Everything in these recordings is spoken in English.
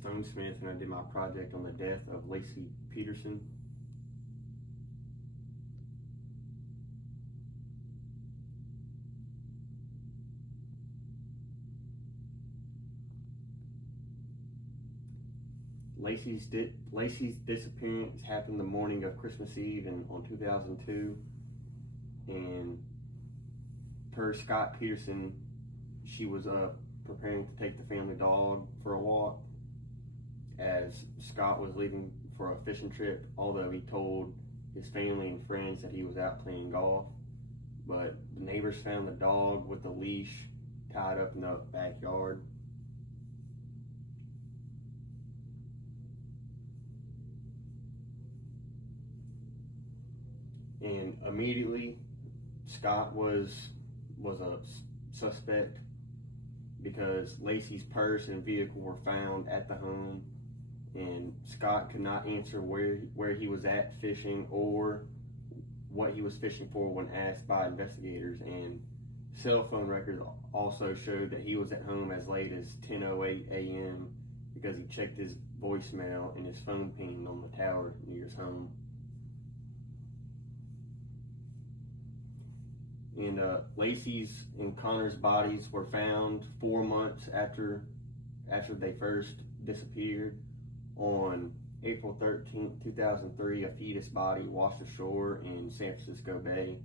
Stone Smith, and I did my project on the death of Laci Peterson. Laci's disappearance happened the morning of Christmas Eve on 2002, and per Scott Peterson, she was preparing to take the family dog for a walk as Scott was leaving for a fishing trip, although he told his family and friends that he was out playing golf. But the neighbors found the dog with a leash tied up in the backyard. And immediately, Scott was a suspect because Laci's purse and vehicle were found at the home, and Scott could not answer where he was at fishing or what he was fishing for when asked by investigators. And cell phone records also showed that he was at home as late as 10:08 a.m. because he checked his voicemail and his phone pinged on the tower near his home. And Laci's and Connor's bodies were found 4 months after they first disappeared. On April 13th, 2003, a fetus body washed ashore in San Francisco Bay.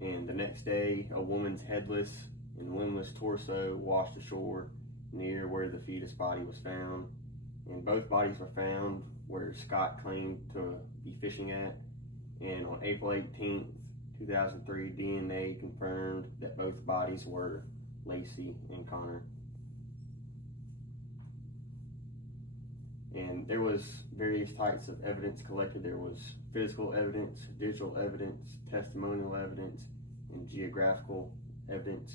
And the next day, a woman's headless and limbless torso washed ashore near where the fetus body was found. And both bodies were found where Scott claimed to be fishing at. And on April 18th, 2003, DNA confirmed that both bodies were Laci and Connor. And there was various types of evidence collected. There was physical evidence, digital evidence, testimonial evidence, and geographical evidence.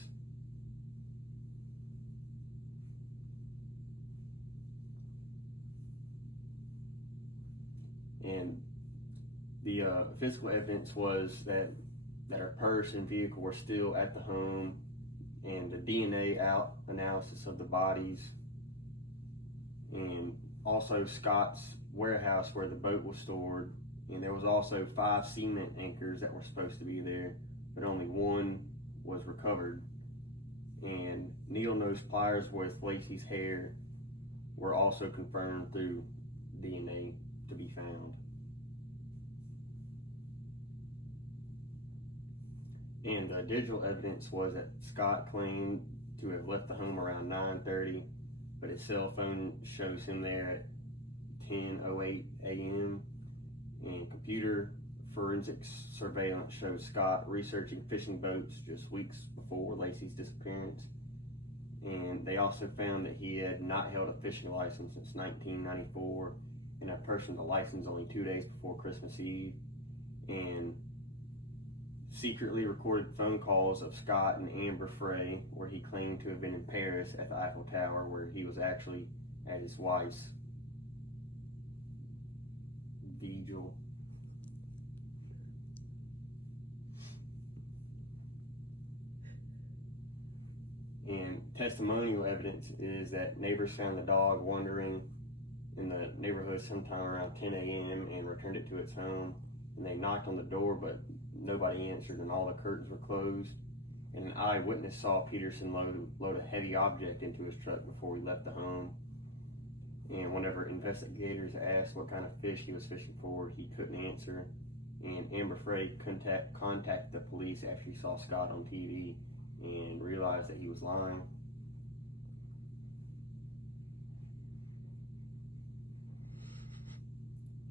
And the physical evidence was that her purse and vehicle were still at the home, and the DNA analysis of the bodies, and also Scott's warehouse where the boat was stored. And there was also 5 cement anchors that were supposed to be there, but only one was recovered. And needle nose pliers with Laci's hair were also confirmed through DNA to be found. And digital evidence was that Scott claimed to have left the home around 9:30, but his cell phone shows him there at 10:08 a.m. And computer forensics surveillance shows Scott researching fishing boats just weeks before Laci's disappearance. And they also found that he had not held a fishing license since 1994, and had purchased the license only 2 days before Christmas Eve. And secretly recorded phone calls of Scott and Amber Frey, where he claimed to have been in Paris at the Eiffel Tower, where he was actually at his wife's vigil. And testimonial evidence is that neighbors found the dog wandering in the neighborhood sometime around 10 a.m. and returned it to its home. And they knocked on the door, but nobody answered, and all the curtains were closed. And an eyewitness saw Peterson load a heavy object into his truck before he left the home. And whenever investigators asked what kind of fish he was fishing for, he couldn't answer. And Amber Frey contacted the police after he saw Scott on TV and realized that he was lying.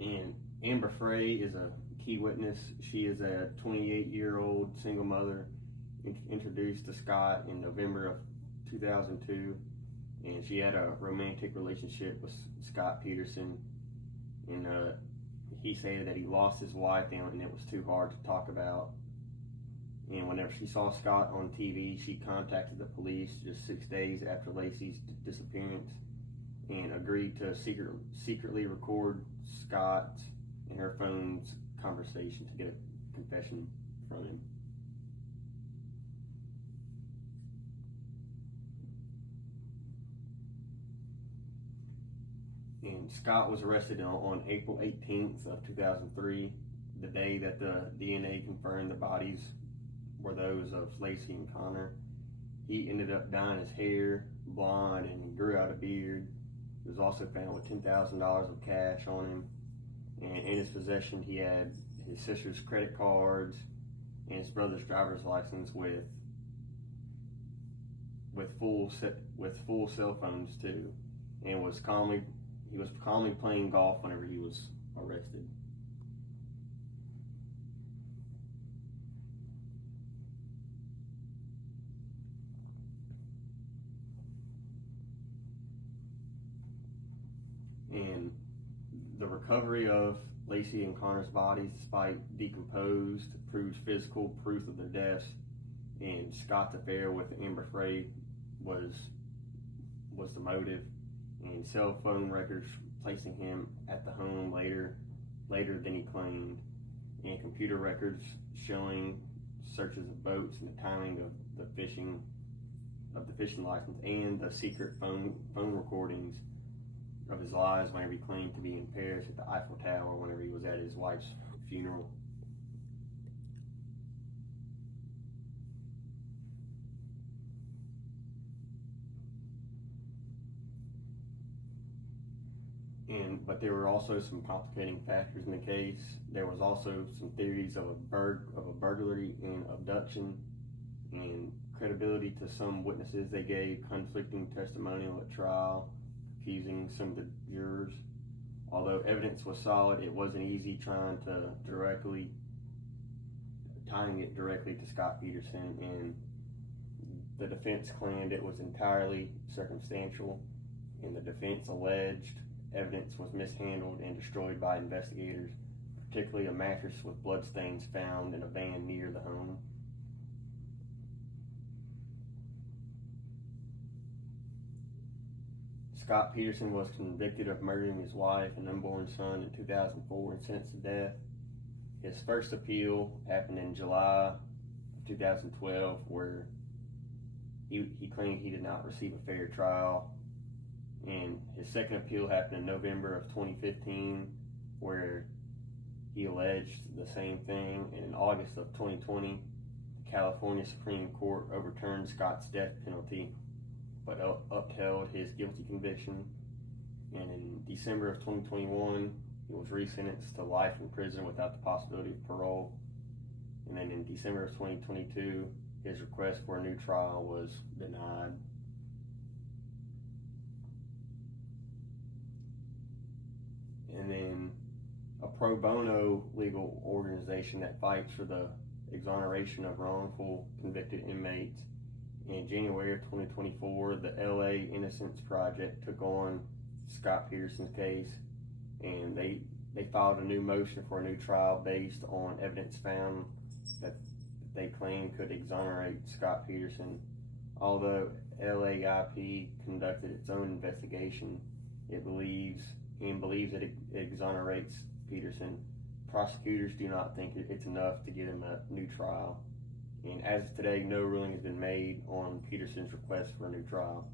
And Amber Frey is a key witness. She is a 28-year-old single mother introduced to Scott in November of 2002, and she had a romantic relationship with Scott Peterson. And he said that he lost his wife and it was too hard to talk about. And whenever she saw Scott on TV, she contacted the police just 6 days after Laci's disappearance and agreed to secretly record Scott and her phone's conversation to get a confession from him. And Scott was arrested on April 18th of 2003, the day that the DNA confirmed the bodies were those of Laci and Connor. He ended up dyeing his hair blonde and he grew out a beard. He was also found with $10,000 of cash on him. And in his possession, he had his sister's credit cards and his brother's driver's license with full cell phones too, and he was calmly playing golf whenever he was arrested. And the recovery of Laci and Connor's bodies, despite decomposed, proves physical proof of their deaths. And Scott's affair with Amber Frey was the motive. And cell phone records placing him at the home later than he claimed. And computer records showing searches of boats and the timing of the fishing license, and the secret phone recordings of his lives whenever he claimed to be in Paris at the Eiffel Tower whenever he was at his wife's funeral. But there were also some complicating factors in the case. There was also some theories of a burglary and abduction, and credibility to some witnesses. They gave conflicting testimonial at trial, accusing some of the jurors. Although evidence was solid, it wasn't easy tying it directly to Scott Peterson, and the defense claimed it was entirely circumstantial, and the defense alleged evidence was mishandled and destroyed by investigators, particularly a mattress with bloodstains found in a van near the home. Scott Peterson was convicted of murdering his wife and unborn son in 2004 and sentenced to death. His first appeal happened in July of 2012, where he claimed he did not receive a fair trial. And his second appeal happened in November of 2015, where he alleged the same thing. And in August of 2020, the California Supreme Court overturned Scott's death penalty, but upheld his guilty conviction. And in December of 2021, he was resentenced to life in prison without the possibility of parole. And then in December of 2022, his request for a new trial was denied. And then a pro bono legal organization that fights for the exoneration of wrongful convicted inmates. In January of 2024, the LA Innocence Project took on Scott Peterson's case, and they filed a new motion for a new trial based on evidence found that they claim could exonerate Scott Peterson. Although LAIP conducted its own investigation, it believes it exonerates Peterson. Prosecutors do not think it's enough to give him a new trial. And as of today, no ruling has been made on Peterson's request for a new trial.